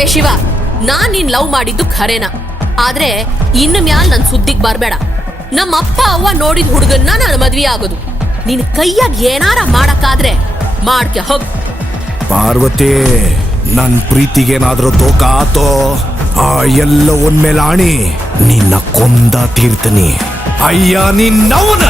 ಲೇ ಶಿವ, ನಾನ್ ನೀನ್ ಲವ್ ಮಾಡಿದ್ದು ಖರೇನ, ಆದ್ರೆ ಇನ್ನು ಮ್ಯಾಲ್ ನನ್ ಸುದ್ದಿಗ್ ಬರ್ಬೇಡ. ನಮ್ಮ ಅಪ್ಪ ಅವ್ವ ನೋಡಿದ ಹುಡುಗನ್ನ ನಾನು ಮದ್ವೆ ಆಗೋದು. ನಿನ್ ಕೈಯಾಗ ಏನಾರ ಮಾಡಕ್ಕಾದ್ರೆ ಮಾಡ್ಕೆ ಹೋಗ್. ಪಾರ್ವತಿ, ನನ್ ಪ್ರೀತಿಗೇನಾದ್ರೂ ತೋಕ ಆತೋ, ಆ ಎಲ್ಲ ಒಂದ್ಮೇಲೆ ಆಣಿ ನಿನ್ನ ಕೊಂದ ತೀರ್ತೀನಿ. ಅಯ್ಯ ನಿನ್ನವನ